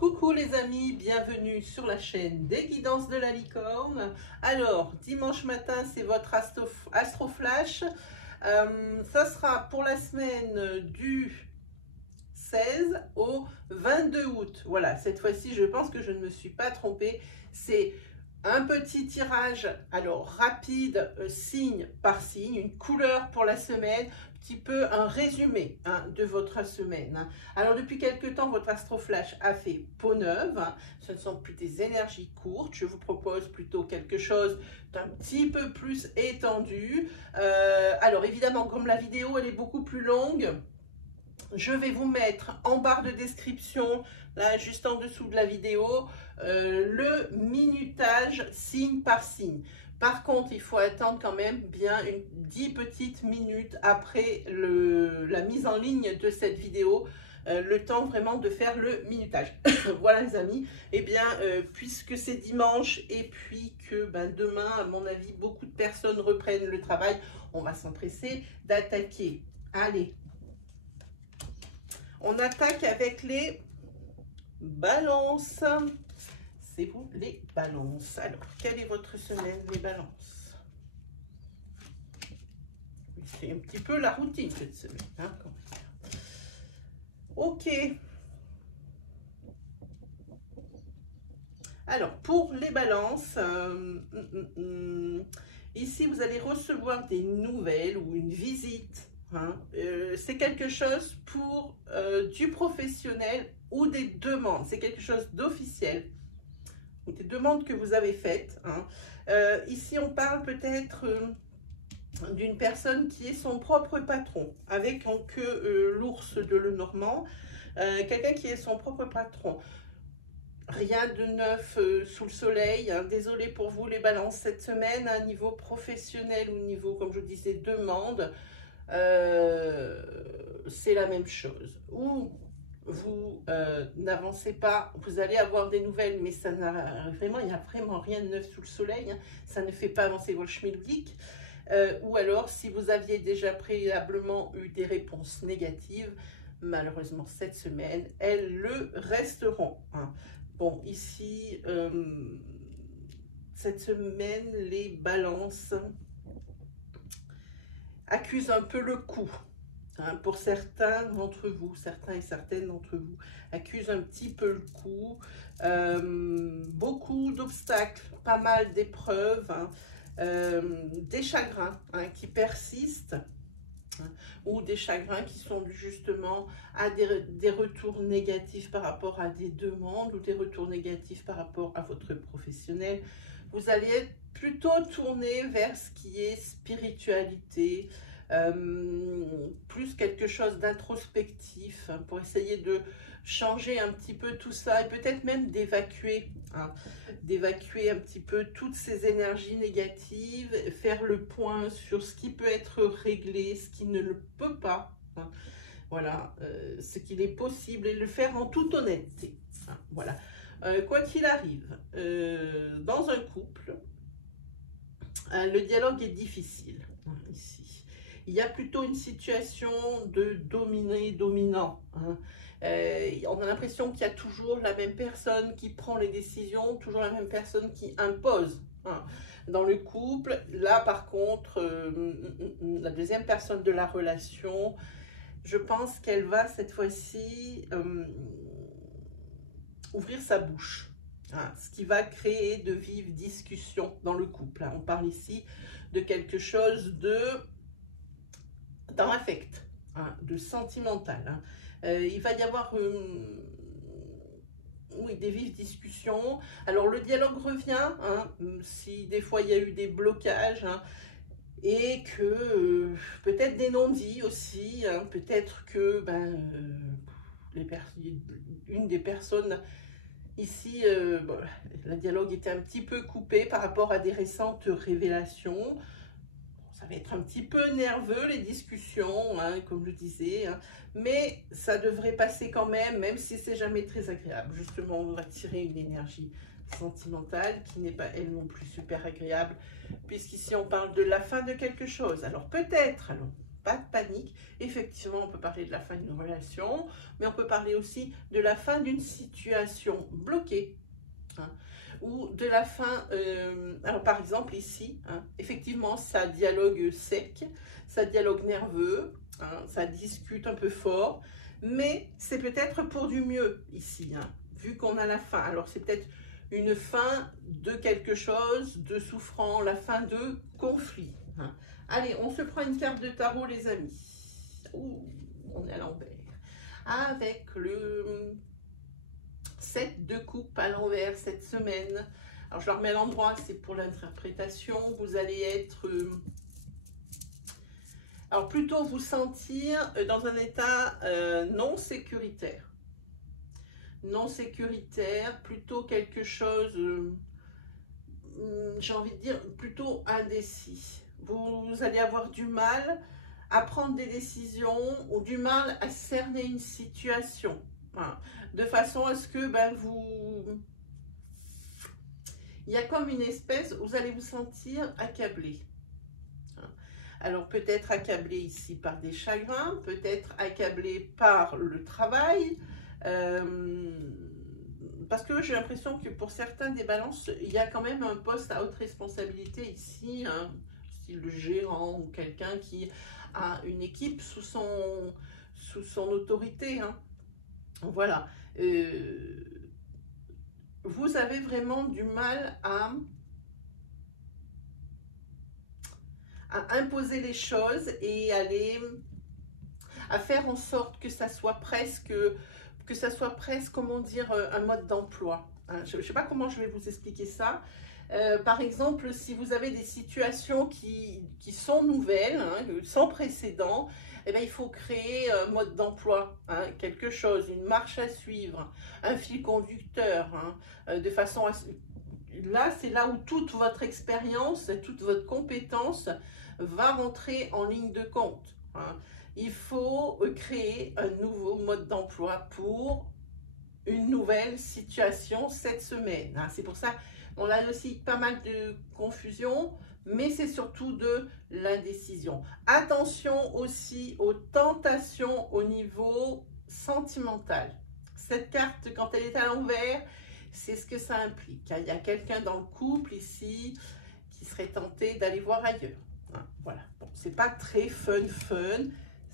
Coucou les amis, bienvenue sur la chaîne des guidances de la licorne. Alors, dimanche matin, c'est votre Astro Flash. Ça sera pour la semaine du 16 au 22 août. Voilà, cette fois-ci, je pense que je ne me suis pas trompée. C'est un petit tirage, alors rapide, signe par signe, une couleur pour la semaine, petit peu un résumé de votre semaine. Alors depuis quelques temps, votre Astro Flash a fait peau neuve. Ce ne sont plus des énergies courtes. Je vous propose plutôt quelque chose d'un petit peu plus étendu. Alors évidemment, comme la vidéo elle est beaucoup plus longue, je vais vous mettre en barre de description, là juste en dessous de la vidéo, le minutage signe par signe. Par contre, il faut attendre quand même bien 10 petites minutes après la mise en ligne de cette vidéo, le temps vraiment de faire le minutage. Voilà les amis, et bien puisque c'est dimanche et puis que demain, à mon avis, beaucoup de personnes reprennent le travail, on va s'empresser d'attaquer. Allez! On attaque avec les balances. C'est vous les balances. Alors, quelle est votre semaine, les balances? C'est un petit peu la routine cette semaine. Hein, quand même. Ok. Alors, pour les balances, ici, vous allez recevoir des nouvelles ou une visite. C'est quelque chose pour du professionnel ou des demandes. C'est quelque chose d'officiel, des demandes que vous avez faites. Ici, on parle peut-être d'une personne qui est son propre patron, avec en queue l'ours de Lenormand, quelqu'un qui est son propre patron. Rien de neuf sous le soleil. Désolé pour vous les balances cette semaine, à un niveau professionnel ou niveau, comme je disais, demande. C'est la même chose. Ou vous n'avancez pas, vous allez avoir des nouvelles, mais ça vraiment, il n'y a vraiment rien de neuf sous le soleil. Ça ne fait pas avancer votre schmilblick. Ou alors, si vous aviez déjà préalablement eu des réponses négatives, malheureusement cette semaine, elles le resteront. Bon, ici, cette semaine, les balances accuse un peu le coup. Pour certains d'entre vous, certains et certaines d'entre vous, accusent un petit peu le coup. Beaucoup d'obstacles, pas mal d'épreuves, des chagrins qui persistent, ou des chagrins qui sont dus justement à des retours négatifs par rapport à des demandes, ou des retours négatifs par rapport à votre professionnel. Vous allez être plutôt tourné vers ce qui est spiritualité, plus quelque chose d'introspectif, pour essayer de changer un petit peu tout ça et peut-être même d'évacuer, d'évacuer un petit peu toutes ces énergies négatives, faire le point sur ce qui peut être réglé, ce qui ne le peut pas, voilà, ce qu'il est possible et le faire en toute honnêteté, voilà. Quoi qu'il arrive, dans un couple, le dialogue est difficile ici. Il y a plutôt une situation de dominé-dominant. On a l'impression qu'il y a toujours la même personne qui prend les décisions, toujours la même personne qui impose dans le couple. Là, par contre, la deuxième personne de la relation, je pense qu'elle va cette fois-ci ouvrir sa bouche. Ce qui va créer de vives discussions dans le couple. On parle ici de quelque chose dans l'affect, de sentimental. Il va y avoir oui, des vives discussions. Alors le dialogue revient, si des fois il y a eu des blocages, et que peut-être des non-dits aussi, peut-être que une des personnes ici, le dialogue était un petit peu coupé par rapport à des récentes révélations. Ça va être un petit peu nerveux les discussions, comme je disais, mais ça devrait passer quand même, même si c'est jamais très agréable. Justement, on va tirer une énergie sentimentale qui n'est pas elle non plus super agréable, puisqu'ici on parle de la fin de quelque chose. Alors peut-être pas de panique. Effectivement, on peut parler de la fin d'une relation, mais on peut parler aussi de la fin d'une situation bloquée. Hein, ou de la fin, alors par exemple ici, hein, effectivement, ça dialogue sec, ça dialogue nerveux, hein, ça discute un peu fort, mais c'est peut-être pour du mieux ici, hein, vu qu'on a la fin. Alors c'est peut-être une fin de quelque chose, de souffrant, la fin de conflit. Hein. Allez, on se prend une carte de tarot, les amis. Ouh, on est à l'envers. Avec le 7 de coupe à l'envers cette semaine. Alors je la remets à l'endroit, c'est pour l'interprétation. Vous allez être... alors plutôt vous sentir dans un état non sécuritaire. Non sécuritaire, plutôt quelque chose, j'ai envie de dire, plutôt indécis. Vous allez avoir du mal à prendre des décisions ou du mal à cerner une situation. Voilà. De façon à ce que il y a comme une espèce, vous allez vous sentir accablé. Alors peut-être accablé ici par des chagrins, peut-être accablé par le travail, parce que j'ai l'impression que pour certains des balances, il y a quand même un poste à haute responsabilité ici, hein, style le gérant ou quelqu'un qui a une équipe sous son autorité. Hein. Voilà. Vous avez vraiment du mal à imposer les choses et à faire en sorte que ça soit presque, comment dire, un mode d'emploi. Hein. Je ne sais pas comment je vais vous expliquer ça. Par exemple, si vous avez des situations qui sont nouvelles, hein, sans précédent, eh bien, il faut créer un mode d'emploi, hein, quelque chose, une marche à suivre, un fil conducteur, hein, de façon à... Là, c'est là où toute votre expérience, toute votre compétence va rentrer en ligne de compte. Hein. Il faut créer un nouveau mode d'emploi pour une nouvelle situation cette semaine. Hein. C'est pour ça qu'on a aussi pas mal de confusion, mais c'est surtout de l'indécision. Attention aussi aux tentations au niveau sentimental. Cette carte, quand elle est à l'envers, c'est ce que ça implique. Il y a quelqu'un dans le couple ici qui serait tenté d'aller voir ailleurs. Hein, voilà. Bon, c'est pas très fun.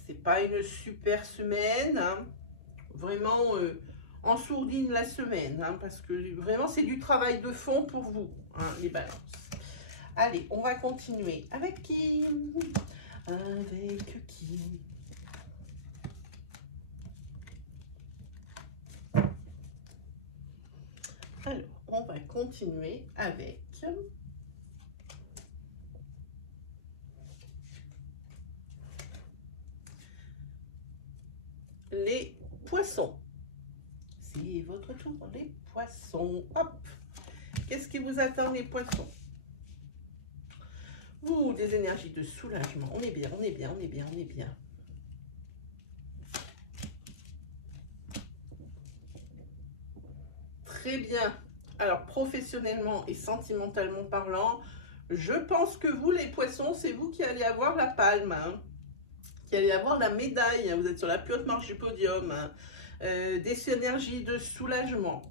C'est pas une super semaine. Hein. Vraiment en sourdine la semaine. Hein, parce que vraiment, c'est du travail de fond pour vous, hein, les balances. Allez, on va continuer. Avec qui? Avec qui? Alors, on va continuer avec les poissons. C'est votre tour, les poissons. Hop! Qu'est-ce qui vous attend, les poissons? Ouh, des énergies de soulagement. On est bien, on est bien, on est bien, on est bien. Très bien. Alors, professionnellement et sentimentalement parlant, je pense que vous, les poissons, c'est vous qui allez avoir la palme, hein, qui allez avoir la médaille. Hein, vous êtes sur la plus haute marche du podium. Hein, des énergies de soulagement,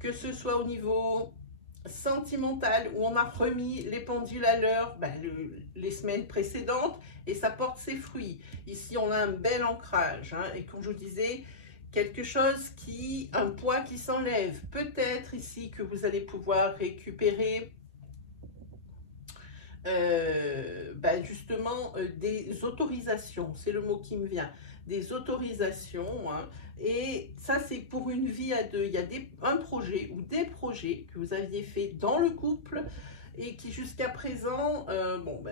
que ce soit au niveau sentimental, où on a remis les pendules à l'heure les semaines précédentes, et ça porte ses fruits. Ici, on a un bel ancrage, hein, et comme je vous disais, quelque chose un poids qui s'enlève. Peut-être ici que vous allez pouvoir récupérer justement des autorisations, c'est le mot qui me vient, des autorisations, hein, et ça c'est pour une vie à deux. Il y a un projet ou des projets que vous aviez fait dans le couple et qui jusqu'à présent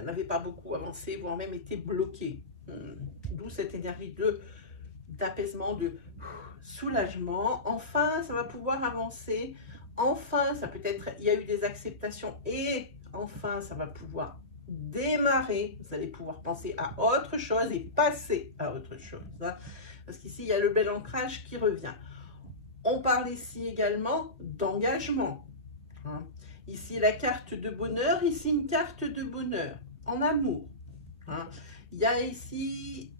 n'avaient pas beaucoup avancé, voire même été bloqués. D'où cette énergie d'apaisement, de soulagement. Enfin, ça va pouvoir avancer. Enfin, ça peut être, il y a eu des acceptations et enfin, ça va pouvoir démarrer. Vous allez pouvoir penser à autre chose et passer à autre chose. Hein, parce qu'ici, il y a le bel ancrage qui revient. On parle ici également d'engagement. Hein. Ici, la carte de bonheur. Ici, une carte de bonheur en amour. Hein. Il y a ici,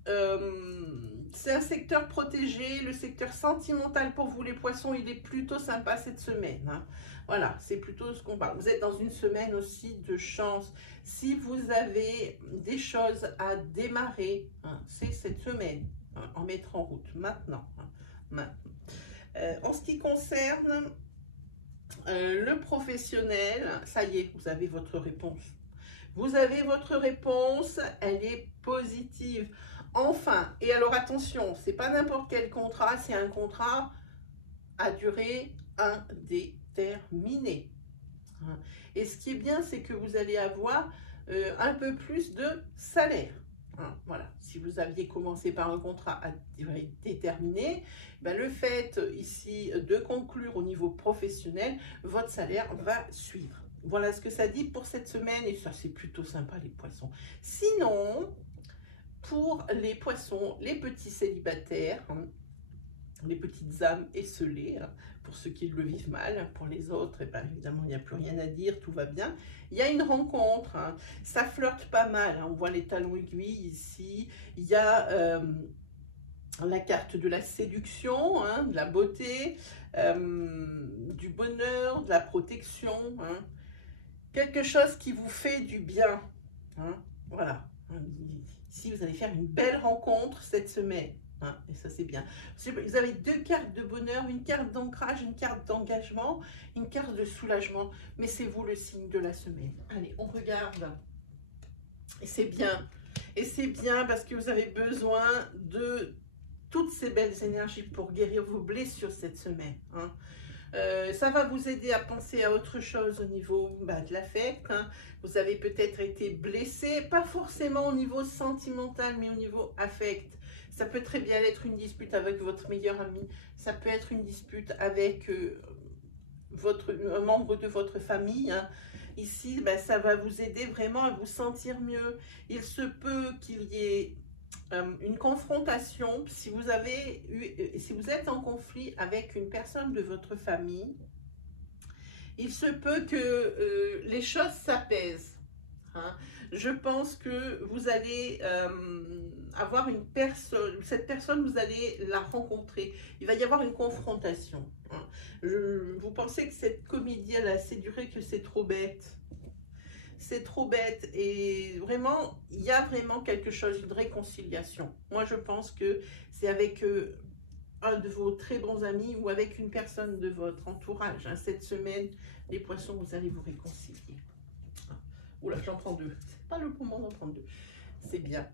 c'est un secteur protégé, le secteur sentimental pour vous les poissons, il est plutôt sympa cette semaine. Hein. Voilà, c'est plutôt ce qu'on parle. Vous êtes dans une semaine aussi de chance. Si vous avez des choses à démarrer, hein, c'est cette semaine, hein, en mettre en route, maintenant. Hein, maintenant. En ce qui concerne le professionnel, ça y est, vous avez votre réponse. Vous avez votre réponse, elle est positive. Enfin, et alors attention, c'est pas n'importe quel contrat, c'est un contrat à durée indéterminée. Et ce qui est bien, c'est que vous allez avoir un peu plus de salaire. Voilà, si vous aviez commencé par un contrat à durée déterminée, ben le fait ici de conclure au niveau professionnel, votre salaire va suivre. Voilà ce que ça dit pour cette semaine et ça c'est plutôt sympa les poissons. Sinon, pour les poissons, les petits célibataires, les petites âmes esselées, pour ceux qui le vivent mal, pour les autres, et bien évidemment il n'y a plus rien à dire, tout va bien. Il y a une rencontre, hein. Ça flirte pas mal, hein. On voit les talons aiguilles ici, il y a la carte de la séduction, hein, de la beauté, du bonheur, de la protection, hein. Quelque chose qui vous fait du bien, hein. Voilà, ici vous allez faire une belle rencontre cette semaine. Hein, et ça c'est bien. Vous avez deux cartes de bonheur, une carte d'ancrage, une carte d'engagement, une carte de soulagement. Mais c'est vous le signe de la semaine. Allez, on regarde. Et c'est bien. Et c'est bien parce que vous avez besoin de toutes ces belles énergies pour guérir vos blessures cette semaine. Hein. Ça va vous aider à penser à autre chose au niveau de l'affect. Hein. Vous avez peut-être été blessé, pas forcément au niveau sentimental, mais au niveau affect. Ça peut très bien être une dispute avec votre meilleur ami. Ça peut être une dispute avec un membre de votre famille. Hein. Ici, ça va vous aider vraiment à vous sentir mieux. Il se peut qu'il y ait une confrontation, si vous êtes en conflit avec une personne de votre famille, il se peut que les choses s'apaisent. Hein. Je pense que vous allez avoir une personne, cette personne, vous allez la rencontrer. Il va y avoir une confrontation. Hein. Vous pensez que cette comédie, elle a assez duré, que c'est trop bête? C'est trop bête et vraiment, il y a vraiment quelque chose, une réconciliation. Moi, je pense que c'est avec un de vos très bons amis ou avec une personne de votre entourage. Hein. Cette semaine, les poissons, vous allez vous réconcilier. Oula, j'en prends deux. C'est pas le moment d'en prendre deux. C'est bien.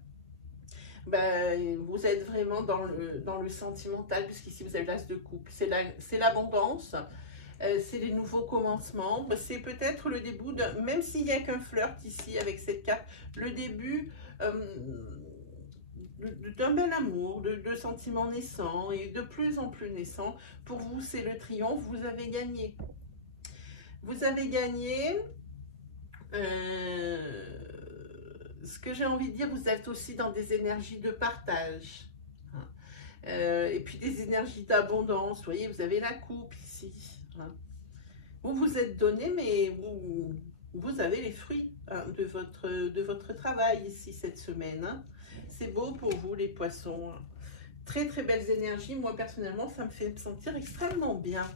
Vous êtes vraiment dans le sentimental, puisqu'ici, vous avez l'as de coupe. C'est l'abondance. C'est les nouveaux commencements, c'est peut-être le début, même s'il n'y a qu'un flirt ici avec cette carte, le début d'un bel amour, de sentiments naissants et de plus en plus naissants. Pour vous, c'est le triomphe, vous avez gagné. Vous avez gagné. Ce que j'ai envie de dire, vous êtes aussi dans des énergies de partage. Hein. Et puis des énergies d'abondance, vous voyez, vous avez la coupe ici. Vous vous êtes donné, mais vous avez les fruits hein, de votre travail ici cette semaine. Hein. C'est beau pour vous les poissons. Très très belles énergies. Moi personnellement, ça me fait me sentir extrêmement bien.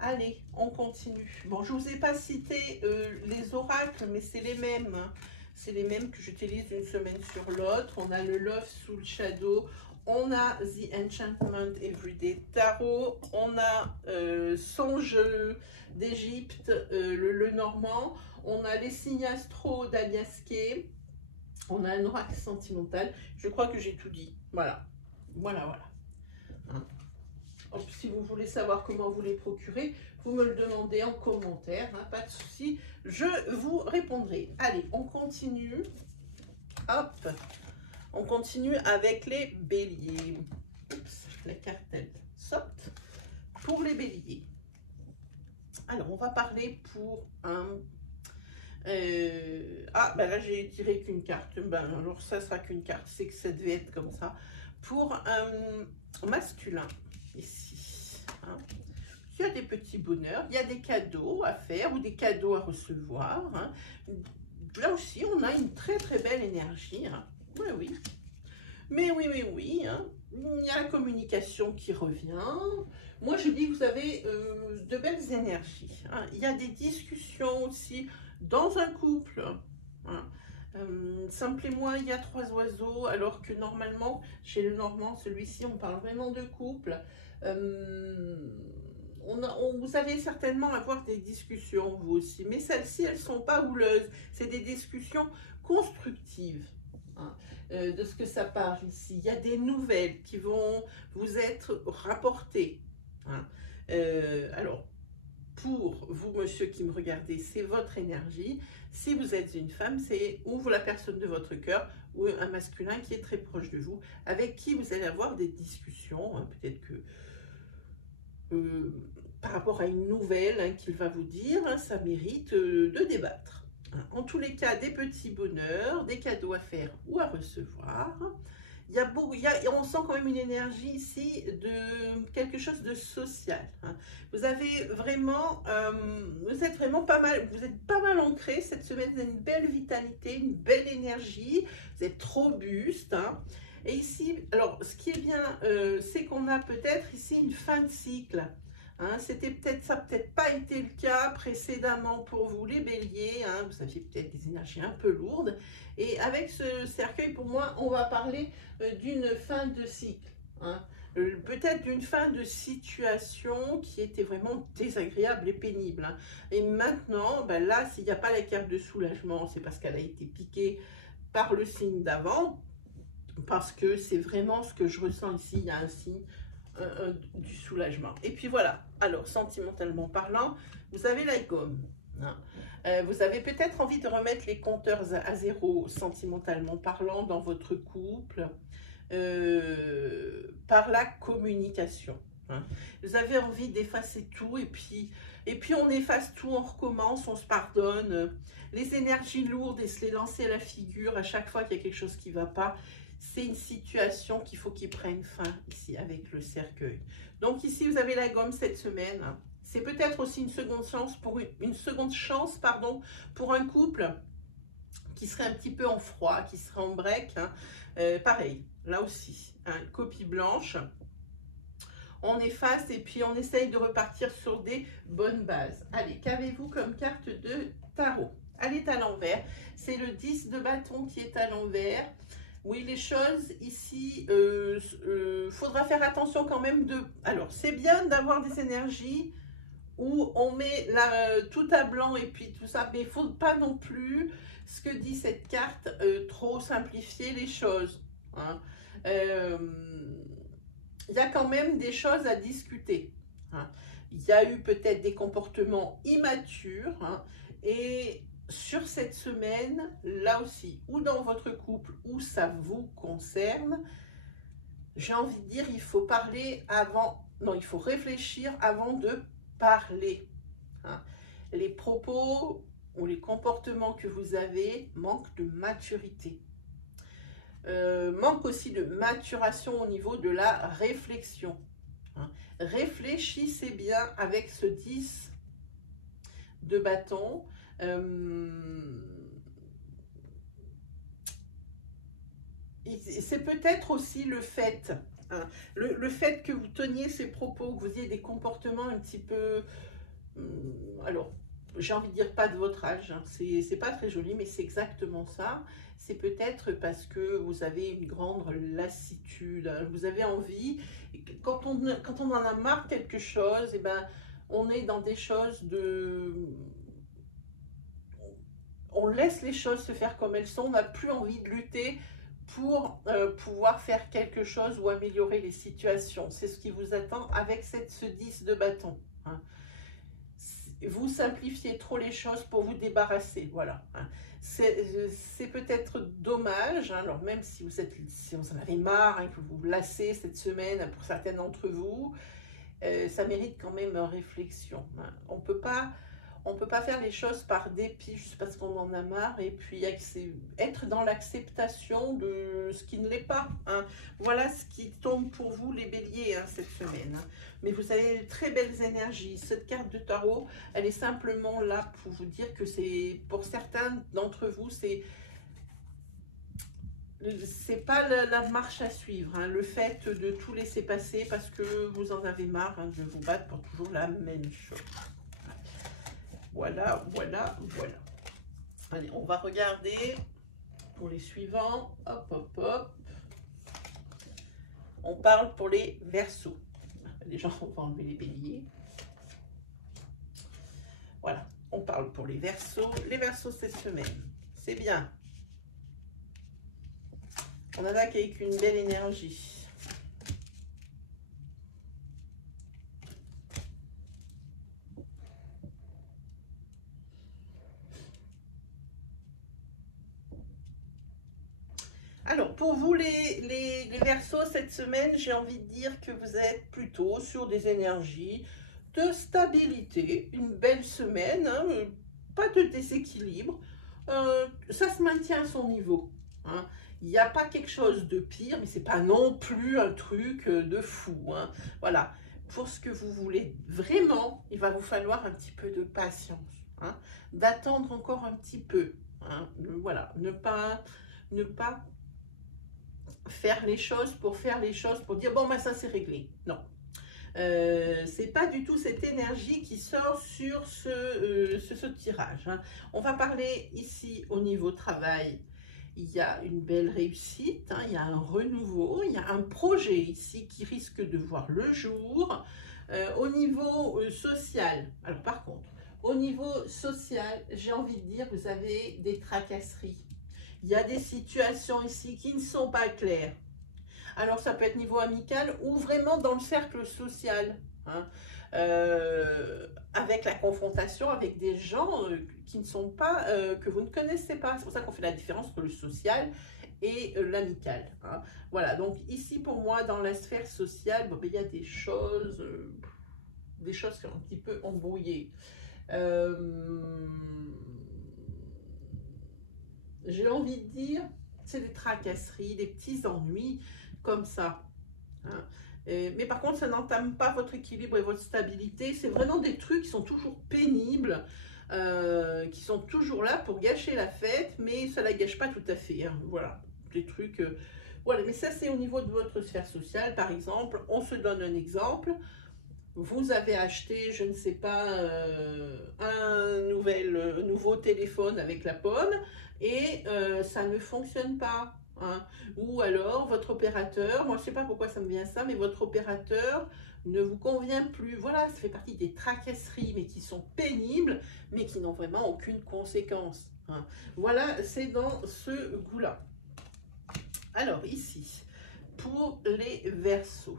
Allez, on continue. Bon, je ne vous ai pas cité les oracles, mais c'est les mêmes. Hein. C'est les mêmes que j'utilise d'une semaine sur l'autre. On a le Love Soul Shadow. On a The Enchantment Everyday Tarot, on a Songe d'Égypte, le Normand, on a les signes astro d'Aliaské, on a un oracle sentimental. Je crois que j'ai tout dit. Voilà. Voilà. Hein. Si vous voulez savoir comment vous les procurer, vous me le demandez en commentaire, hein, pas de souci, je vous répondrai. Allez, on continue. Hop. On continue avec les béliers. Oups, la carte elle saute. Pour les béliers. Alors, on va parler pour un... là, j'ai tiré qu'une carte. Alors, ça sera qu'une carte. C'est que ça devait être comme ça. Pour un masculin, ici. Hein. Il y a des petits bonheurs. Il y a des cadeaux à faire ou des cadeaux à recevoir. Hein. là aussi, on a une très très belle énergie. Hein. Oui, oui. Mais oui, hein. Il y a la communication qui revient. Moi, je dis que vous avez de belles énergies. Hein. Il y a des discussions aussi dans un couple. Hein. Simple et moi, il y a 3 oiseaux, alors que normalement, chez le Normand, celui-ci, on parle vraiment de couple. Vous allez certainement avoir des discussions, vous aussi, mais celles-ci, elles ne sont pas houleuses. C'est des discussions constructives. Hein, de ce que ça parle ici. Il y a des nouvelles qui vont vous être rapportées. Hein. Alors, pour vous, monsieur qui me regardez, c'est votre énergie. Si vous êtes une femme, c'est ou vous la personne de votre cœur, ou un masculin qui est très proche de vous, avec qui vous allez avoir des discussions. Hein. Peut-être que par rapport à une nouvelle hein, qu'il va vous dire, hein, ça mérite de débattre. En tous les cas, des petits bonheurs, des cadeaux à faire ou à recevoir. On sent quand même une énergie ici de quelque chose de social. Hein. Vous êtes vraiment pas mal ancré cette semaine. Vous avez une belle vitalité, une belle énergie. Vous êtes robuste. Hein. Et ici, alors, ce qui est bien, c'est qu'on a peut-être ici une fin de cycle. Hein, ça n'a peut-être pas été le cas précédemment pour vous les béliers, hein, vous aviez peut-être des énergies un peu lourdes, et avec ce cercueil, pour moi, on va parler d'une fin de cycle, hein, peut-être d'une fin de situation qui était vraiment désagréable et pénible. Hein. Et maintenant, ben là, s'il n'y a pas la carte de soulagement, c'est parce qu'elle a été piquée par le signe d'avant, parce que c'est vraiment ce que je ressens ici, il y a un signe du soulagement. Et puis voilà, alors sentimentalement parlant, vous avez la gomme. Hein. Vous avez peut-être envie de remettre les compteurs à zéro sentimentalement parlant dans votre couple par la communication. Hein. Vous avez envie d'effacer tout et puis on efface tout, on recommence, on se pardonne. Les énergies lourdes et se les lancer à la figure à chaque fois qu'il y a quelque chose qui ne va pas, c'est une situation qu'il faut qu'il prenne fin ici avec le cercueil. Donc ici, vous avez la gomme cette semaine. C'est peut-être aussi une seconde chance pour un couple qui serait un petit peu en froid, qui serait en break. Hein. Pareil, là aussi, hein, copie blanche. On efface et puis on essaye de repartir sur des bonnes bases. Allez, qu'avez-vous comme carte de tarot? Elle est à l'envers. C'est le 10 de bâton qui est à l'envers. Oui, les choses ici, faudra faire attention quand même de... Alors, c'est bien d'avoir des énergies où on met tout à blanc et puis tout ça, mais il ne faut pas non plus, ce que dit cette carte, trop simplifier les choses. Hein. Il y a quand même des choses à discuter. Hein. Il y a eu peut-être des comportements immatures hein, et... Sur cette semaine, là aussi, ou dans votre couple, ou ça vous concerne, j'ai envie de dire, il faut parler avant, non, il faut réfléchir avant de parler. Hein. Les propos ou les comportements que vous avez manquent de maturité. Manque aussi de maturation au niveau de la réflexion. Hein. Réfléchissez bien avec ce 10 de bâton. C'est peut-être aussi le fait, hein, le fait que vous teniez ces propos, que vous ayez des comportements un petit peu, alors j'ai envie de dire pas de votre âge, hein, c'est pas très joli, mais c'est exactement ça. C'est peut-être parce que vous avez une grande lassitude, hein, vous avez envie, quand on en a marre quelque chose, et ben, on est dans des choses de... On laisse les choses se faire comme elles sont, on n'a plus envie de lutter pour pouvoir faire quelque chose ou améliorer les situations. C'est ce qui vous attend avec ce 10 de bâton. Hein. Vous simplifiez trop les choses pour vous débarrasser, voilà. Hein. C'est peut-être dommage, hein, alors même si vous en avez marre, hein, que vous vous lassez cette semaine pour certains d'entre vous, ça mérite quand même réflexion. Hein. On peut pas On ne peut pas faire les choses par dépit, juste parce qu'on en a marre, et puis être dans l'acceptation de ce qui ne l'est pas. Hein. Voilà ce qui tombe pour vous, les béliers, hein, cette semaine. Hein. Mais vous avez de très belles énergies. Cette carte de tarot, elle est simplement là pour vous dire que c'est, pour certains d'entre vous, c'est pas la marche à suivre, hein, le fait de tout laisser passer parce que vous en avez marre, hein, de vous battre pour toujours la même chose. Voilà, voilà, voilà. Allez, on va regarder pour les suivants. Hop, hop, hop. On parle pour les Verseaux. Les gens, on va enlever les béliers. Voilà, on parle pour les Verseaux. Les Verseaux cette semaine, c'est bien. On attaque avec une belle énergie. Alors, pour vous, les Verseaux, cette semaine, j'ai envie de dire que vous êtes plutôt sur des énergies de stabilité. Une belle semaine, hein, pas de déséquilibre. Ça se maintient à son niveau. Hein. Il n'y a pas quelque chose de pire, mais ce n'est pas non plus un truc de fou. Hein. Voilà. Pour ce que vous voulez vraiment, il va vous falloir un petit peu de patience. Hein. D'attendre encore un petit peu. Hein. Voilà. Ne pas faire les choses, pour dire bon, ben ça c'est réglé. Non. C'est pas du tout cette énergie qui sort sur ce tirage. Hein. On va parler ici au niveau travail. Il y a une belle réussite, hein, il y a un renouveau, il y a un projet ici qui risque de voir le jour. Au niveau social, alors par contre, au niveau social, j'ai envie de dire, vous avez des tracasseries. Il y a des situations ici qui ne sont pas claires. Alors, ça peut être niveau amical ou vraiment dans le cercle social. Hein. Avec la confrontation avec des gens qui ne sont pas, que vous ne connaissez pas. C'est pour ça qu'on fait la différence entre le social et l'amical. Hein. Voilà, donc ici pour moi, dans la sphère sociale, bon, ben, il y a des choses qui sont un petit peu embrouillées. J'ai envie de dire, c'est des tracasseries, des petits ennuis comme ça. Hein. Mais par contre, ça n'entame pas votre équilibre et votre stabilité. C'est vraiment des trucs qui sont toujours pénibles, qui sont toujours là pour gâcher la fête, mais ça ne la gâche pas tout à fait. Hein. Voilà, des trucs... voilà, mais ça, c'est au niveau de votre sphère sociale. Par exemple, on se donne un exemple. Vous avez acheté, je ne sais pas, un nouveau téléphone avec la pomme et ça ne fonctionne pas. Hein. Ou alors, votre opérateur, moi je ne sais pas pourquoi ça me vient ça, mais votre opérateur ne vous convient plus. Voilà, ça fait partie des tracasseries, mais qui sont pénibles, mais qui n'ont vraiment aucune conséquence. Hein. Voilà, c'est dans ce goût-là. Alors, ici, pour les Verseaux.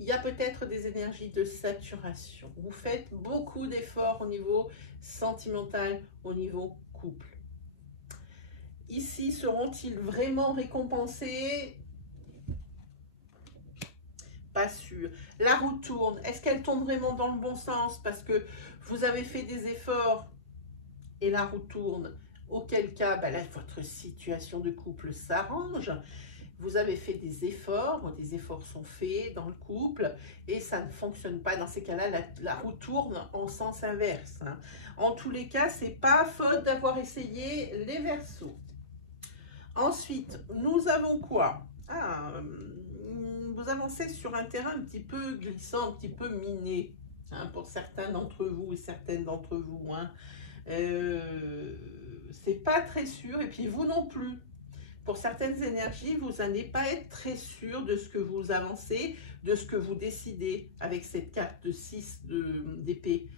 Il y a peut-être des énergies de saturation. Vous faites beaucoup d'efforts au niveau sentimental, au niveau couple. Ici, seront-ils vraiment récompensés? Pas sûr. La roue tourne. Est-ce qu'elle tourne vraiment dans le bon sens? Parce que vous avez fait des efforts et la roue tourne. Auquel cas, ben là, votre situation de couple s'arrange. Vous avez fait des efforts sont faits dans le couple et ça ne fonctionne pas. Dans ces cas-là, la roue tourne en sens inverse. Hein. En tous les cas, c'est pas faute d'avoir essayé les Verseaux. Ensuite, nous avons quoi? Vous avancez sur un terrain un petit peu glissant, un petit peu miné, hein, pour certains d'entre vous et certaines d'entre vous. Hein. C'est pas très sûr et puis vous non plus. Pour certaines énergies, vous n'allez pas être très sûr de ce que vous avancez, de ce que vous décidez avec cette carte de 6 d'épée.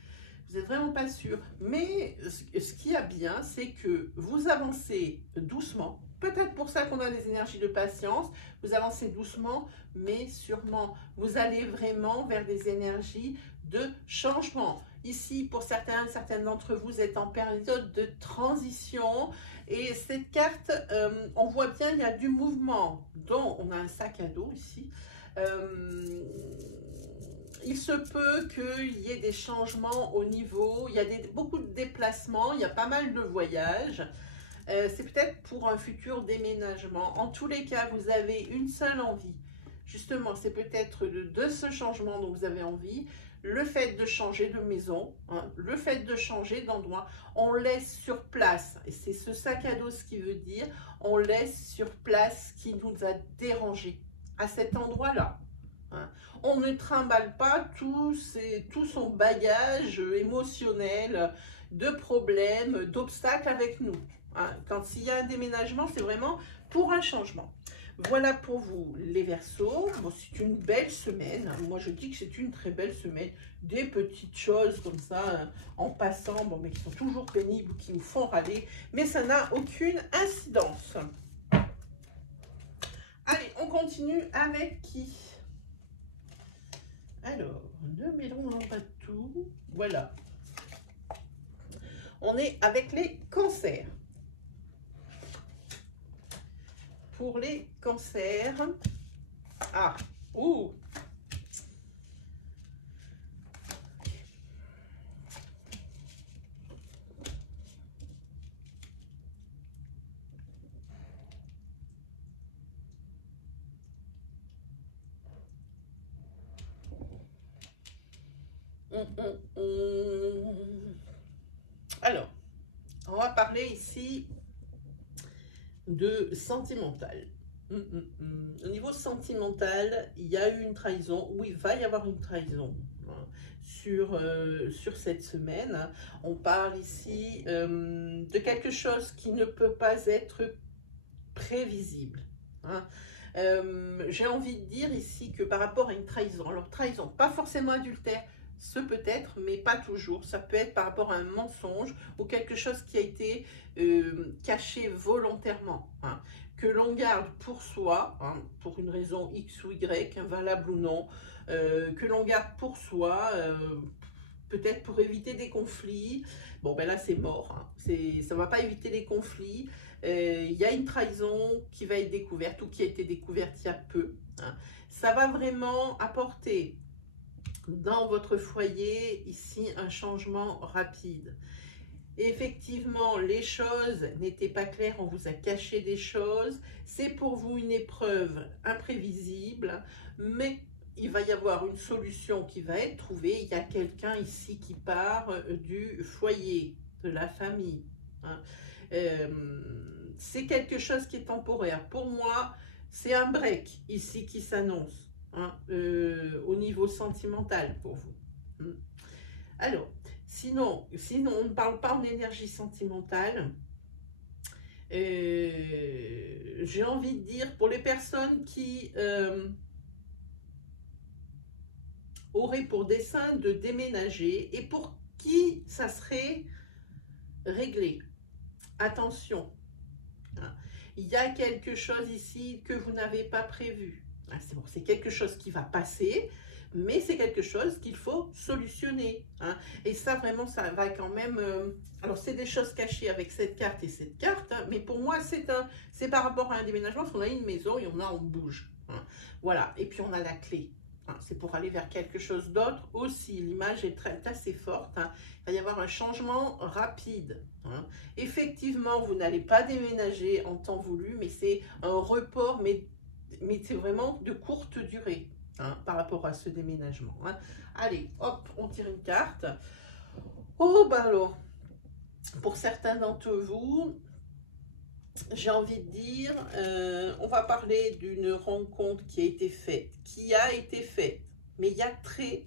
Vous n'êtes vraiment pas sûr. Mais ce qui est bien, c'est que vous avancez doucement. Peut-être pour ça qu'on a des énergies de patience. Vous avancez doucement, mais sûrement. Vous allez vraiment vers des énergies de changement. Ici, pour certaines d'entre vous, vous êtes en période de transition. Et cette carte, on voit bien, il y a du mouvement. Donc, on a un sac à dos ici. il se peut qu'il y ait des changements au niveau, il y a beaucoup de déplacements, il y a pas mal de voyages. C'est peut-être pour un futur déménagement. En tous les cas, vous avez une seule envie. Justement, c'est peut-être de ce changement dont vous avez envie, le fait de changer de maison, hein, le fait de changer d'endroit, on laisse sur place, et c'est ce sac à dos ce qui veut dire, on laisse sur place ce qui nous a dérangé à cet endroit-là. Hein. On ne trimballe pas tout son bagage émotionnel de problèmes, d'obstacles avec nous. Hein. Quand il y a un déménagement, c'est vraiment pour un changement. Voilà pour vous les Verseaux. Bon, c'est une belle semaine. Moi, je dis que c'est une très belle semaine. Des petites choses comme ça, en passant, bon, mais qui sont toujours pénibles, qui nous font râler. Mais ça n'a aucune incidence. Allez, on continue avec qui? Alors, ne mêlons pas tout. Voilà. On est avec les cancers. Pour les cancers. Ah, ouh. Alors, on va parler ici de sentimental. Au niveau sentimental, il y a eu une trahison, ou il va y avoir une trahison hein, sur cette semaine. On parle ici de quelque chose qui ne peut pas être prévisible. Hein. J'ai envie de dire ici que par rapport à une trahison, alors trahison, pas forcément adultère, ce peut être, mais pas toujours. Ça peut être par rapport à un mensonge ou quelque chose qui a été caché volontairement, hein, que l'on garde pour soi, hein, pour une raison X ou Y, valable ou non, que l'on garde pour soi, peut-être pour éviter des conflits. Bon, ben là, c'est mort. Hein. Ça ne va pas éviter les conflits. Il y a une trahison qui va être découverte ou qui a été découverte il y a peu. Hein. Ça va vraiment apporter dans votre foyer, ici, un changement rapide. Effectivement, les choses n'étaient pas claires, on vous a caché des choses. C'est pour vous une épreuve imprévisible, mais il va y avoir une solution qui va être trouvée. Il y a quelqu'un ici qui part du foyer, de la famille. Hein. C'est quelque chose qui est temporaire. Pour moi, c'est un break ici qui s'annonce. Hein, au niveau sentimental pour vous. Alors, sinon on ne parle pas en énergie sentimentale. J'ai envie de dire, pour les personnes qui auraient pour dessein de déménager et pour qui ça serait réglé, attention, hein, il y a quelque chose ici que vous n'avez pas prévu. C'est bon, c'est quelque chose qui va passer, mais c'est quelque chose qu'il faut solutionner. Hein. Et ça, vraiment, ça va quand même... alors, c'est des choses cachées avec cette carte et cette carte, hein, mais pour moi, c'est par rapport à un déménagement, parce qu'on a une maison et on bouge. Hein. Voilà, et puis on a la clé. Hein. C'est pour aller vers quelque chose d'autre aussi. L'image est assez forte. Hein. Il va y avoir un changement rapide. Hein. Effectivement, vous n'allez pas déménager en temps voulu, mais c'est un report, mais c'est vraiment de courte durée hein, par rapport à ce déménagement. Hein. Allez, hop, on tire une carte. Oh, ben alors, pour certains d'entre vous, j'ai envie de dire, on va parler d'une rencontre qui a été faite, mais il y a très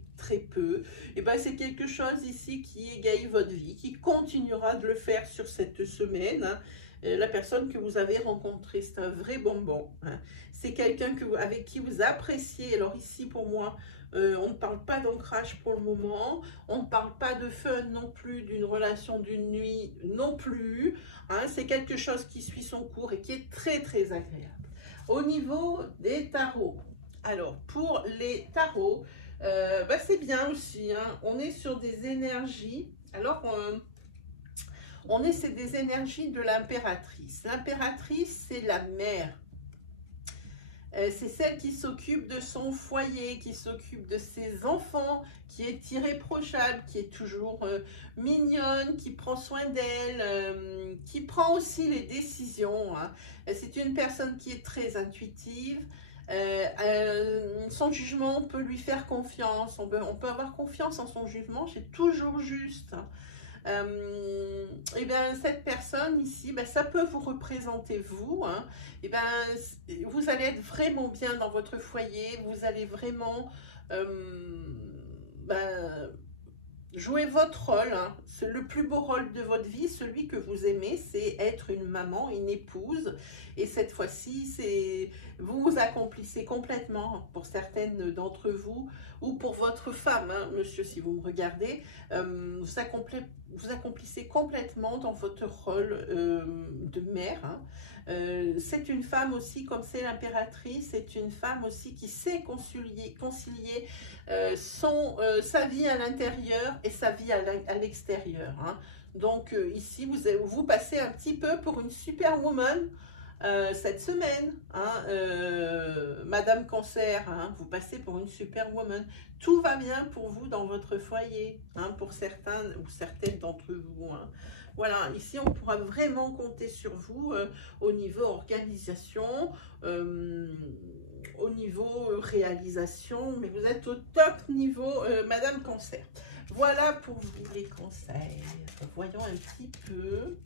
peu. Et ben c'est quelque chose ici qui égaye votre vie, qui continuera de le faire sur cette semaine. Hein. La personne que vous avez rencontrée, c'est un vrai bonbon. Hein. C'est quelqu'un avec qui vous appréciez. Alors ici, pour moi, on ne parle pas d'ancrage pour le moment. On ne parle pas de fun non plus, d'une relation d'une nuit non plus. Hein. C'est quelque chose qui suit son cours et qui est très agréable. Au niveau des tarots, alors pour les tarots, bah c'est bien aussi. Hein. On est sur des énergies. Alors, c'est des énergies de l'impératrice. L'impératrice, c'est la mère. C'est celle qui s'occupe de son foyer, qui s'occupe de ses enfants, qui est irréprochable, qui est toujours mignonne, qui prend soin d'elle, qui prend aussi les décisions. Hein. C'est une personne qui est très intuitive. Son jugement, on peut lui faire confiance. On peut avoir confiance en son jugement, c'est toujours juste. Et bien cette personne ici, ben, ça peut vous représenter vous, hein. Et ben vous allez être vraiment bien dans votre foyer, vous allez vraiment ben, jouer votre rôle, hein. C'est le plus beau rôle de votre vie, celui que vous aimez, c'est être une maman, une épouse. Et cette fois-ci, c'est vous vous accomplissez complètement, pour certaines d'entre vous, ou pour votre femme, hein, monsieur, si vous me regardez, vous accomplissez complètement dans votre rôle de mère. Hein. C'est une femme aussi, comme c'est l'impératrice, c'est une femme aussi qui sait concilier sa vie à l'intérieur et sa vie à l'extérieur. Hein. Donc ici, vous passez un petit peu pour une superwoman cette semaine. Hein, Madame Cancer, hein, vous passez pour une superwoman. Tout va bien pour vous dans votre foyer, hein, pour certains ou certaines d'entre vous. Hein. Voilà, ici on pourra vraiment compter sur vous au niveau organisation, au niveau réalisation, mais vous êtes au top niveau Madame Cancer. Voilà pour vous les conseils. Voyons un petit peu.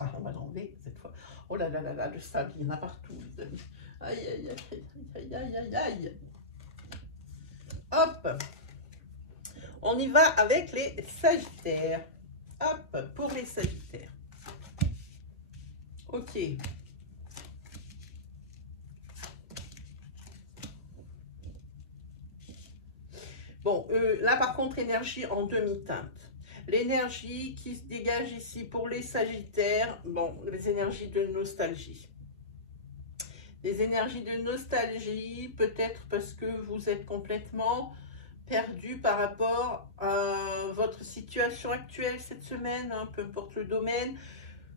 Ah, on va l'enlever cette fois. Oh là là là là, le sable, il y en a partout, les amis. Aïe, aïe, aïe, aïe, aïe, aïe, aïe. Hop. On y va avec les Sagittaires. Hop, pour les Sagittaires. Ok. Bon, là par contre, énergie en demi-teinte. L'énergie qui se dégage ici pour les Sagittaires, bon, les énergies de nostalgie. Des énergies de nostalgie, peut-être parce que vous êtes complètement perdu par rapport à votre situation actuelle cette semaine, hein, peu importe le domaine,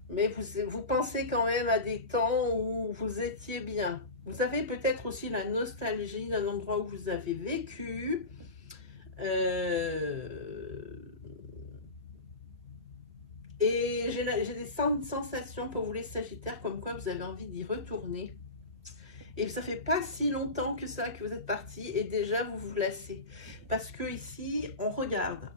mais vous pensez quand même à des temps où vous étiez bien. Vous avez peut-être aussi la nostalgie d'un endroit où vous avez vécu. Et j'ai des sensations pour vous les Sagittaires, comme quoi vous avez envie d'y retourner. Et ça fait pas si longtemps que ça que vous êtes parti et déjà vous vous lassez. Parce que ici, on regarde.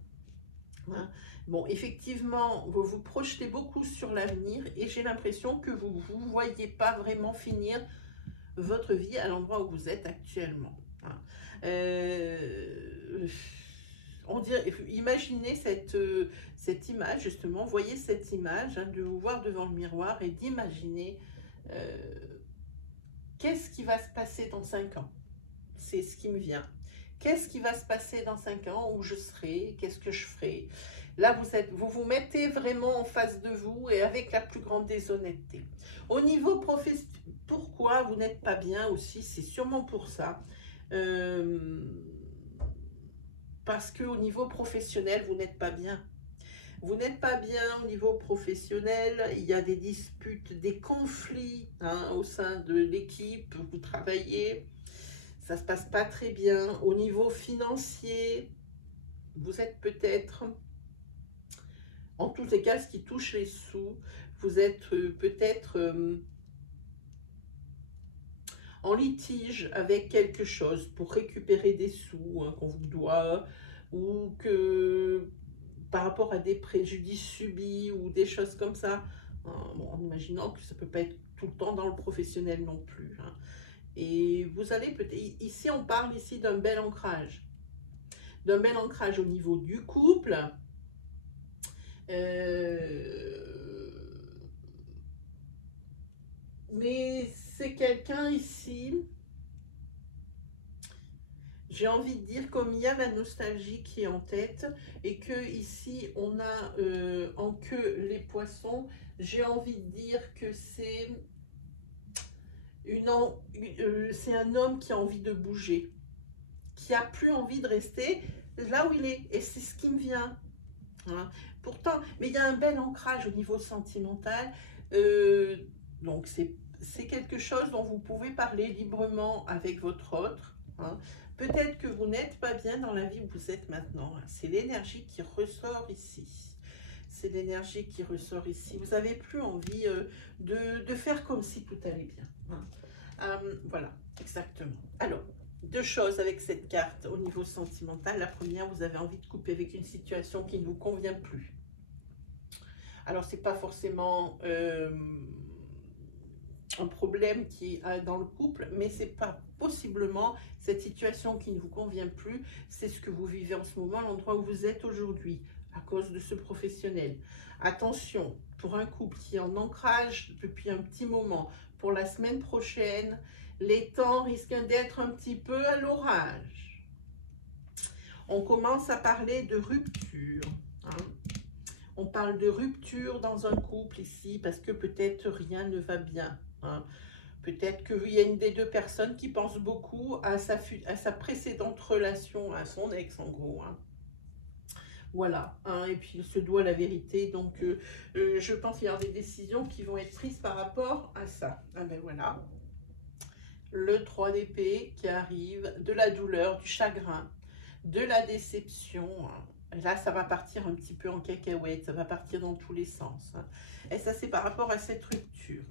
Hein. Bon, effectivement, vous vous projetez beaucoup sur l'avenir et j'ai l'impression que vous ne voyez pas vraiment finir votre vie à l'endroit où vous êtes actuellement. Hein. On dirait, imaginez cette image, justement, voyez cette image, hein, de vous voir devant le miroir et d'imaginer qu'est-ce qui va se passer dans 5 ans. C'est ce qui me vient. Qu'est-ce qui va se passer dans 5 ans, où je serai, qu'est-ce que je ferai. Là, vous mettez vraiment en face de vous et avec la plus grande déshonnêteté. Au niveau professionnel, pourquoi vous n'êtes pas bien aussi, c'est sûrement pour ça. Parce qu'au niveau professionnel, vous n'êtes pas bien. Vous n'êtes pas bien au niveau professionnel, il y a des disputes, des conflits, hein, au sein de l'équipe, vous travaillez, ça ne se passe pas très bien. Au niveau financier, vous êtes peut-être, en tous les cas, ce qui touche les sous, vous êtes peut-être en litige avec quelque chose pour récupérer des sous, hein, qu'on vous doit, ou que par rapport à des préjudices subis ou des choses comme ça, hein, bon, en imaginant que ça ne peut pas être tout le temps dans le professionnel non plus. Hein. Et vous allez peut-être, ici on parle ici d'un bel ancrage au niveau du couple. Mais c'est quelqu'un ici, j'ai envie de dire, comme il y a la nostalgie qui est en tête et que ici on a en queue les poissons, j'ai envie de dire que c'est un homme qui a envie de bouger, qui a plus envie de rester là où il est. Et c'est ce qui me vient. hein. Pourtant, mais il y a un bel ancrage au niveau sentimental. Donc, c'est quelque chose dont vous pouvez parler librement avec votre autre, hein. Peut-être que vous n'êtes pas bien dans la vie où vous êtes maintenant. C'est l'énergie qui ressort ici. C'est l'énergie qui ressort ici. Vous n'avez plus envie de faire comme si tout allait bien, hein. Voilà, exactement. Alors, deux choses avec cette carte au niveau sentimental. La première, vous avez envie de couper avec une situation qui ne vous convient plus. Alors, ce n'est pas forcément un problème qui est dans le couple, mais c'est pas possiblement cette situation qui ne vous convient plus, c'est ce que vous vivez en ce moment, l'endroit où vous êtes aujourd'hui, à cause de ce professionnel. Attention, pour un couple qui est en ancrage depuis un petit moment, pour la semaine prochaine, les temps risquent d'être un petit peu à l'orage. On commence à parler de rupture, hein. On parle de rupture dans un couple ici, parce que peut-être rien ne va bien, hein. Peut-être qu'il y a une des deux personnes qui pense beaucoup à sa précédente relation, à son ex en gros, hein. Voilà, hein, et puis il se doit la vérité, donc je pense qu'il y aura des décisions qui vont être prises par rapport à ça. Ah ben voilà, le 3 d'épée qui arrive, de la douleur, du chagrin, de la déception, hein. Là, ça va partir un petit peu en cacahuète, ça va partir dans tous les sens, hein. Et ça, c'est par rapport à cette rupture,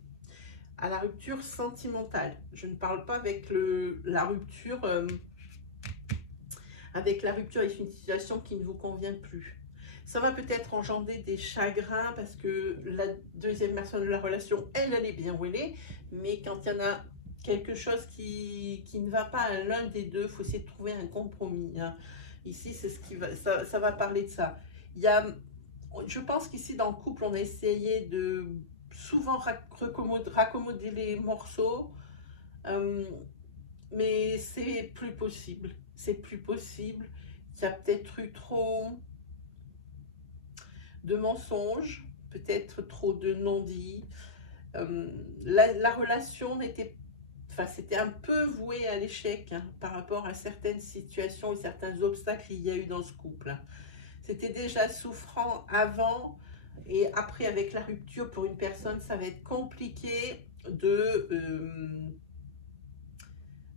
à la rupture sentimentale. Je ne parle pas avec la rupture, avec une situation qui ne vous convient plus. Ça va peut-être engendrer des chagrins parce que la deuxième personne de la relation, elle est bien où elle est, mais quand il y en a quelque chose qui ne va pas à l'un des deux, il faut essayer de trouver un compromis, hein. Ici, c'est ce qui va, ça va parler de ça. Je pense qu'ici, dans le couple, on a essayé de souvent raccommoder les morceaux, mais c'est plus possible. C'est plus possible. Il y a peut-être eu trop de mensonges, peut-être trop de non-dits. La relation n'était pas... Enfin, c'était un peu voué à l'échec, hein, par rapport à certaines situations et certains obstacles qu'il y a eu dans ce couple, hein. C'était déjà souffrant avant et après avec la rupture pour une personne, ça va être compliqué de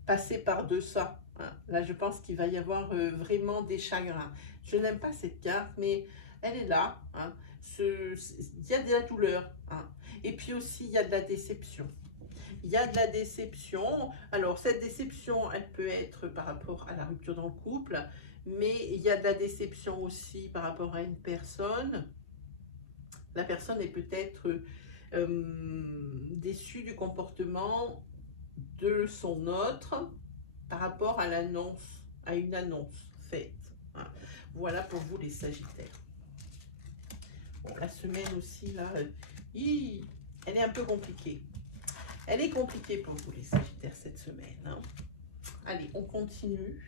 passer par-de ça, hein. Là, je pense qu'il va y avoir vraiment des chagrins. Je n'aime pas cette carte, mais elle est là, hein. Il y a de la douleur, hein. Et puis aussi, il y a de la déception. Il y a de la déception. Alors, cette déception, elle peut être par rapport à la rupture dans le couple, mais il y a de la déception aussi par rapport à une personne. La personne est peut-être déçue du comportement de son autre par rapport à l'annonce, à une annonce faite, hein. Voilà pour vous les Sagittaires. Bon, la semaine aussi, là, elle est un peu compliquée. Elle est compliquée pour vous les Sagittaires cette semaine, hein. Allez, on continue.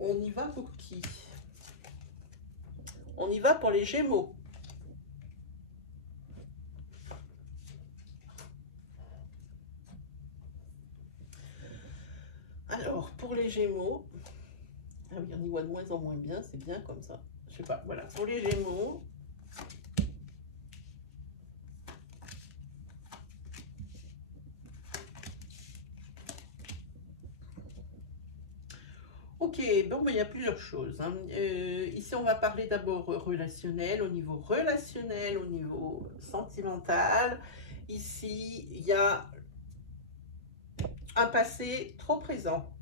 On y va pour qui? On y va pour les Gémeaux. Alors, pour les Gémeaux, ah oui, on y voit de moins en moins bien, c'est bien comme ça. Je sais pas, voilà, pour les Gémeaux, ok, bon, il y a plusieurs choses, hein. Ici, on va parler d'abord relationnel, au niveau sentimental. Ici, il y a un passé trop présent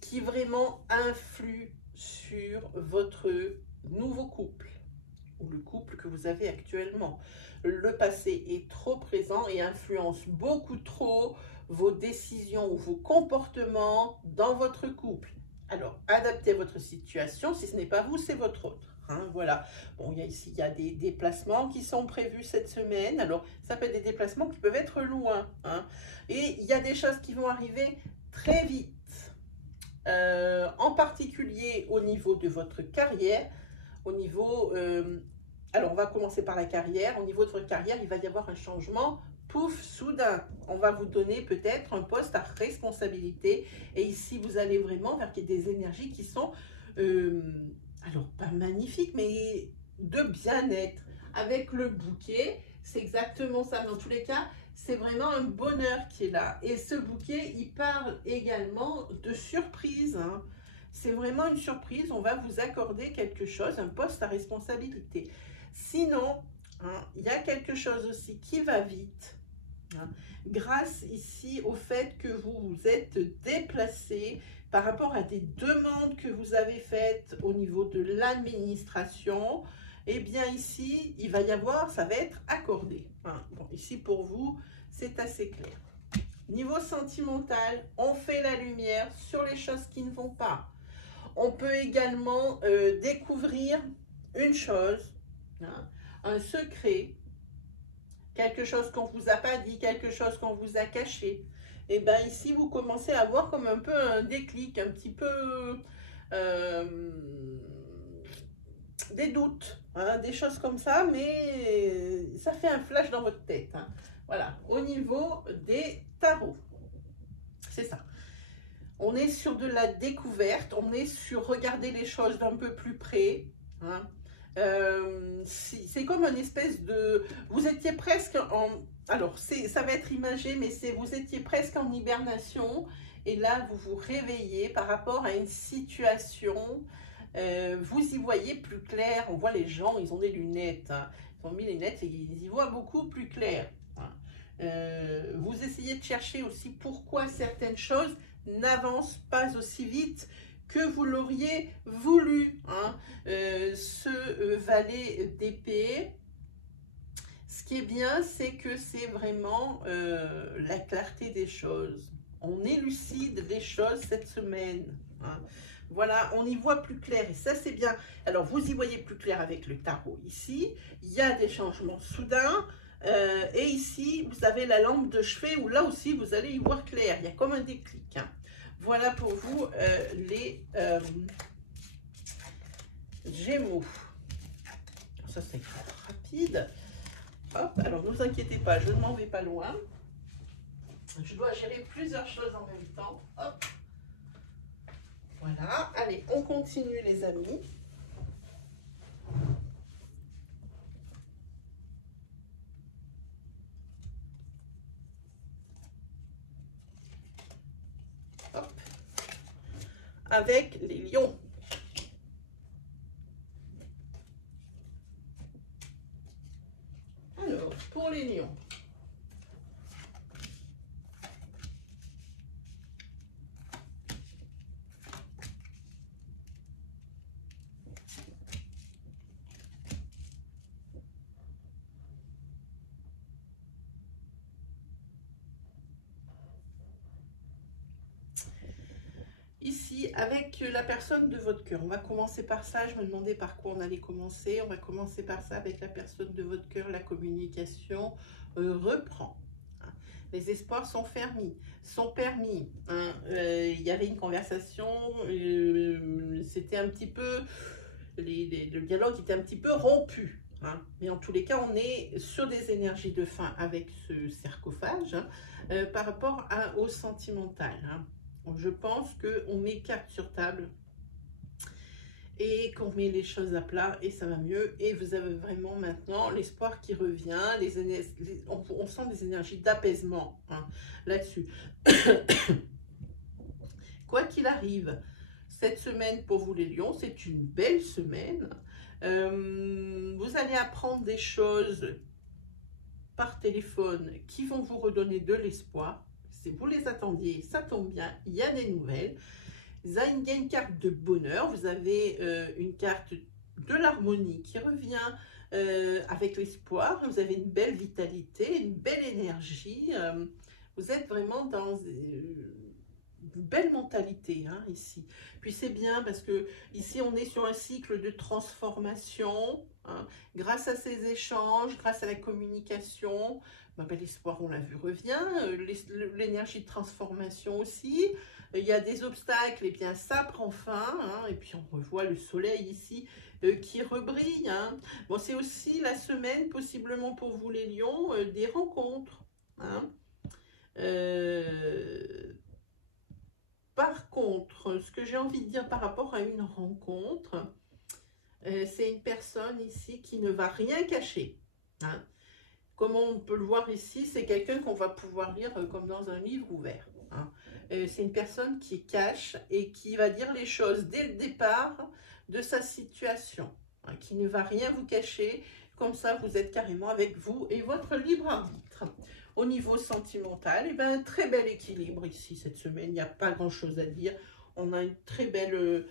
qui vraiment influe sur votre nouveau couple ou le couple que vous avez actuellement. Le passé est trop présent et influence beaucoup trop vos décisions ou vos comportements dans votre couple. Alors, adaptez votre situation. Si ce n'est pas vous, c'est votre autre, hein, voilà. Bon, il y a des déplacements qui sont prévus cette semaine. Alors, ça peut être des déplacements qui peuvent être loin, hein. Et il y a des choses qui vont arriver très vite. En particulier au niveau de votre carrière, au niveau... alors, on va commencer par la carrière. Au niveau de votre carrière, il va y avoir un changement, pouf, soudain. On va vous donner peut-être un poste à responsabilité. Et ici, vous allez vraiment vers des énergies qui sont alors pas magnifique, mais de bien-être. Avec le bouquet, c'est exactement ça. Dans tous les cas, c'est vraiment un bonheur qui est là. Et ce bouquet, il parle également de surprise, hein. C'est vraiment une surprise. On va vous accorder quelque chose, un poste à responsabilité. Sinon, hein, il y a quelque chose aussi qui va vite, hein, grâce ici au fait que vous vous êtes déplacé par rapport à des demandes que vous avez faites au niveau de l'administration. Eh bien ici, il va y avoir, ça va être accordé, hein. Bon, ici pour vous, c'est assez clair. Niveau sentimental, on fait la lumière sur les choses qui ne vont pas. On peut également découvrir une chose, hein, un secret, quelque chose qu'on ne vous a pas dit, quelque chose qu'on vous a caché. Et bien ici, vous commencez à avoir comme un peu un déclic, un petit peu des doutes, hein, des choses comme ça, mais ça fait un flash dans votre tête, hein. Voilà, au niveau des tarots, c'est ça. On est sur de la découverte, on est sur regarder les choses d'un peu plus près, hein. C'est comme une espèce de... Vous étiez presque en... Alors, ça va être imagé, mais vous étiez presque en hibernation, et là, vous vous réveillez par rapport à une situation. Vous y voyez plus clair. On voit les gens, ils ont des lunettes, hein. Ils ont mis les lunettes et ils y voient beaucoup plus clair, hein. Vous essayez de chercher aussi pourquoi certaines choses n'avancent pas aussi vite que vous l'auriez voulu, hein. Ce valet d'épée, ce qui est bien, c'est que c'est vraiment la clarté des choses. On élucide les choses cette semaine, hein. Voilà, on y voit plus clair et ça c'est bien. Alors vous y voyez plus clair avec le tarot ici. Il y a des changements soudains. Et ici, vous avez la lampe de chevet où là aussi vous allez y voir clair. Il y a comme un déclic, hein. Voilà pour vous les Gémeaux. Ça c'est rapide. Hop, alors ne vous inquiétez pas, je ne m'en vais pas loin. Je dois gérer plusieurs choses en même temps. Hop. Voilà, allez, on continue les amis. Hop. Avec les lions. Alors, pour les lions. Ici, avec la personne de votre cœur, on va commencer par ça. Je me demandais par quoi on allait commencer. On va commencer par ça avec la personne de votre cœur. La communication reprend. Les espoirs sont permis, hein. Il y avait une conversation, c'était un petit peu, le dialogue était un petit peu rompu, hein. Mais en tous les cas, on est sur des énergies de fin avec ce sarcophage, hein, par rapport au sentimental, hein. Je pense qu'on met carte sur table et qu'on met les choses à plat et ça va mieux. Et vous avez vraiment maintenant l'espoir qui revient, on sent des énergies d'apaisement, hein, là-dessus. Quoi qu'il arrive, cette semaine pour vous les lions, c'est une belle semaine. Vous allez apprendre des choses par téléphone qui vont vous redonner de l'espoir. Si vous les attendiez, ça tombe bien, il y a des nouvelles. Vous avez une carte de bonheur, vous avez une carte de l'harmonie qui revient avec l'espoir. Vous avez une belle vitalité, une belle énergie. Vous êtes vraiment dans une belle mentalité, hein, ici. Puis c'est bien parce que ici on est sur un cycle de transformation, hein, grâce à ces échanges, grâce à la communication. L'espoir, on l'a vu, revient. L'énergie de transformation aussi. Il y a des obstacles, et bien ça prend fin, hein, et puis on revoit le soleil ici qui rebrille, hein. Bon, c'est aussi la semaine, possiblement pour vous les lions, des rencontres, hein. Par contre, ce que j'ai envie de dire par rapport à une rencontre, C'est une personne ici qui ne va rien cacher. Hein. Comme on peut le voir ici, c'est quelqu'un qu'on va pouvoir lire comme dans un livre ouvert. Hein. C'est une personne qui cache et qui va dire les choses dès le départ de sa situation, hein, qui ne va rien vous cacher. Comme ça, vous êtes carrément avec vous et votre libre arbitre. Au niveau sentimental, eh ben, un très bel équilibre ici cette semaine. Il n'y a pas grand-chose à dire. On a une très belle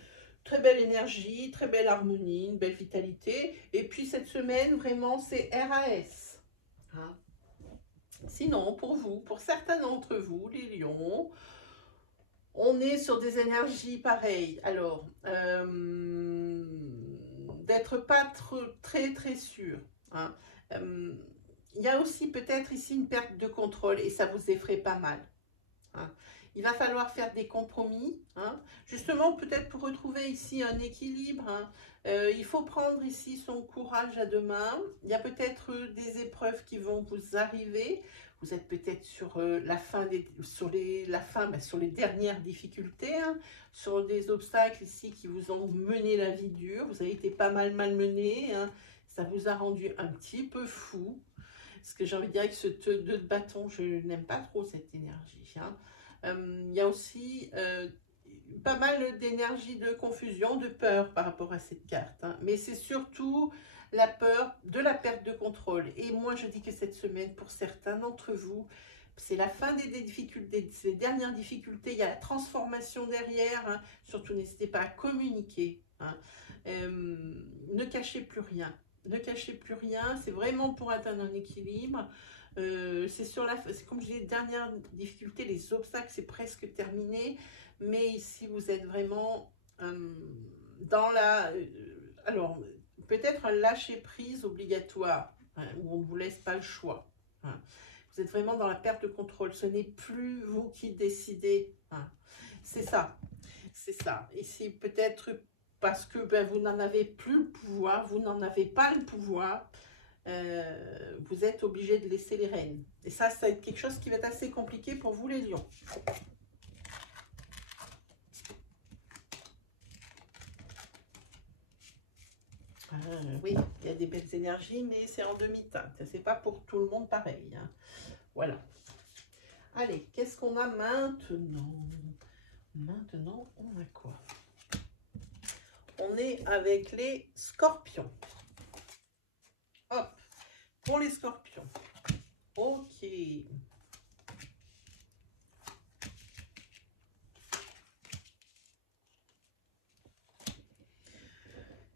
énergie, très belle harmonie, une belle vitalité. Et puis cette semaine, vraiment, c'est RAS. Hein. Sinon, pour vous, pour certains d'entre vous, les lions, on est sur des énergies pareilles. Alors, d'être pas très sûr. Hein. Il y a aussi peut-être ici une perte de contrôle et ça vous effraie pas mal. Hein. Il va falloir faire des compromis, hein. Justement peut-être pour retrouver ici un équilibre. Hein. Il faut prendre ici son courage à deux mains. Il y a peut-être des épreuves qui vont vous arriver. Vous êtes peut-être sur sur les dernières difficultés, hein, sur des obstacles ici qui vous ont mené la vie dure. Vous avez été pas mal malmené, hein. Ça vous a rendu un petit peu fou. Parce que j'ai envie de dire que ce 2 de bâton, je n'aime pas trop cette énergie. Hein. Il y a aussi pas mal d'énergie de confusion, de peur par rapport à cette carte. Hein. Mais c'est surtout la peur de la perte de contrôle. Et moi, je dis que cette semaine, pour certains d'entre vous, c'est la fin des difficultés, ces dernières difficultés. Il y a la transformation derrière. Hein. Surtout, n'hésitez pas à communiquer. Hein. Ne cachez plus rien. Ne cachez plus rien. C'est vraiment pour atteindre un équilibre. C'est comme je dis, les dernières difficultés, les obstacles, c'est presque terminé. Mais ici, vous êtes vraiment dans la... alors, peut-être un lâcher-prise obligatoire, hein, où on ne vous laisse pas le choix. Hein. Vous êtes vraiment dans la perte de contrôle. Ce n'est plus vous qui décidez. Hein. C'est ça. C'est ça. Ici, peut-être parce que vous n'en avez plus le pouvoir, vous n'en avez pas le pouvoir. Vous êtes obligé de laisser les rênes. Et ça va être quelque chose qui va être assez compliqué pour vous, les lions. Oui, il y a des belles énergies, mais c'est en demi-teinte. C'est pas pour tout le monde pareil. Hein. Voilà. Allez, qu'est-ce qu'on a maintenant? Maintenant, on a quoi? On est avec les scorpions. Hop, pour les scorpions. Ok.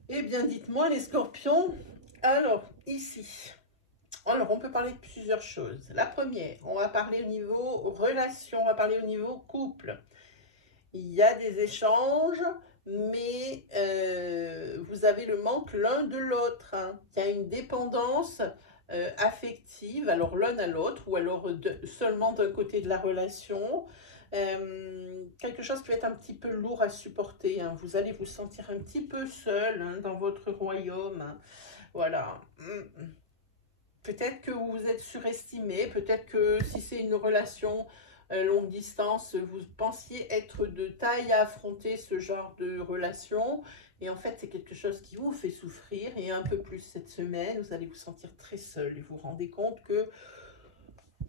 Eh bien, dites-moi les scorpions. Alors, ici. Alors, on peut parler de plusieurs choses. La première, on va parler au niveau relation, on va parler au niveau couple. Il y a des échanges, mais vous avez le manque l'un de l'autre. Hein. Il y a une dépendance affective, alors l'un à l'autre, ou alors seulement d'un côté de la relation. Quelque chose qui va être un petit peu lourd à supporter. Hein. Vous allez vous sentir un petit peu seul, hein, dans votre royaume. Hein. Voilà. Peut-être que vous vous êtes surestimé, peut-être que si c'est une relation longue distance, vous pensiez être de taille à affronter ce genre de relation. Et en fait, c'est quelque chose qui vous fait souffrir. Et un peu plus cette semaine, vous allez vous sentir très seul. Et vous vous rendez compte que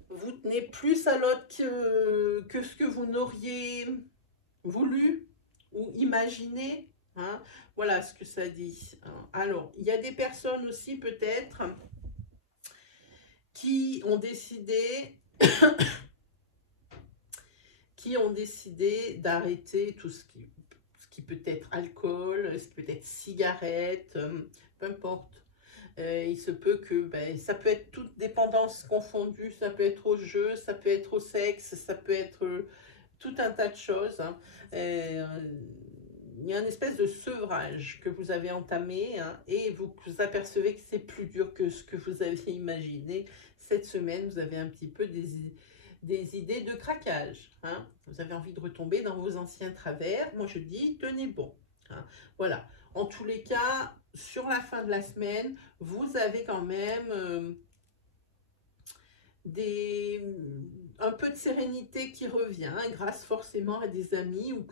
vous tenez plus à l'autre que ce que vous n'auriez voulu ou imaginé. Hein. Voilà ce que ça dit. Alors, il y a des personnes aussi peut-être qui ont décidé d'arrêter tout ce qui peut être alcool, ce qui peut être cigarette, peu importe. Il se peut que ça peut être toute dépendance confondue, ça peut être au jeu, ça peut être au sexe, ça peut être tout un tas de choses. Hein. Il y a une espèce de sevrage que vous avez entamé, hein, et vous apercevez que c'est plus dur que ce que vous aviez imaginé. Cette semaine, vous avez un petit peu des idées de craquage. Hein. Vous avez envie de retomber dans vos anciens travers. Moi, je dis, tenez bon. Hein. Voilà. En tous les cas, sur la fin de la semaine, vous avez quand même un peu de sérénité qui revient, hein, grâce forcément à des amis ou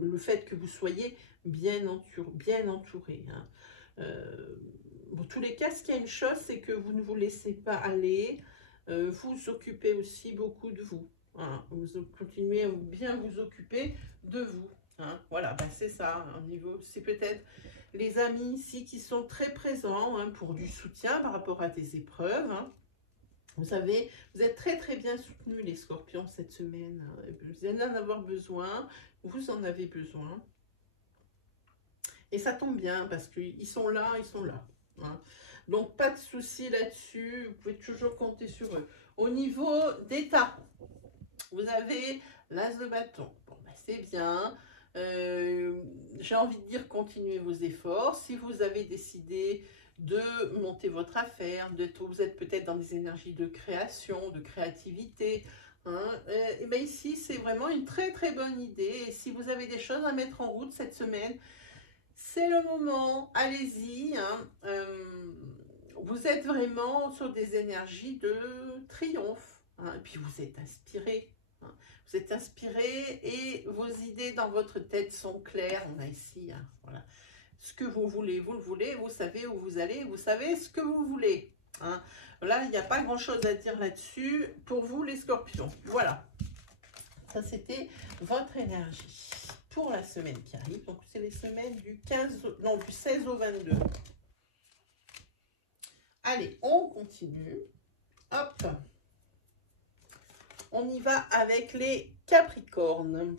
le fait que vous soyez bien entouré. Hein. Dans tous les cas, ce qu'il y a une chose, c'est que vous ne vous laissez pas aller. Vous occupez aussi beaucoup de vous. Hein. Vous continuez à bien vous occuper de vous. Hein. Voilà, ben c'est ça. Au niveau, c'est peut-être les amis ici qui sont très présents hein, pour du soutien par rapport à des épreuves. Hein. Vous savez, vous êtes très très bien soutenus les scorpions cette semaine. Vous allez en avoir besoin, vous en avez besoin. Et ça tombe bien parce qu'ils sont là, Hein. Donc pas de souci là-dessus, vous pouvez toujours compter sur eux. Au niveau d'état, vous avez l'as de bâton. Bon, ben, c'est bien. J'ai envie de dire continuez vos efforts. Si vous avez décidé de monter votre affaire, vous êtes peut-être dans des énergies de création, de créativité. Hein, et bien ici, c'est vraiment une très très bonne idée. Et si vous avez des choses à mettre en route cette semaine, c'est le moment, allez-y. Hein, vous êtes vraiment sur des énergies de triomphe. Hein, et puis vous êtes inspiré. Hein, vous êtes inspiré et vos idées dans votre tête sont claires. On a ici, hein, voilà. Ce que vous voulez, vous le voulez, vous savez où vous allez, vous savez ce que vous voulez. Hein. Là, il n'y a pas grand-chose à dire là-dessus pour vous, les scorpions. Voilà. Ça, c'était votre énergie pour la semaine qui arrive. Donc, c'est les semaines du 16 au 22. Allez, on continue. Hop. On y va avec les Capricornes.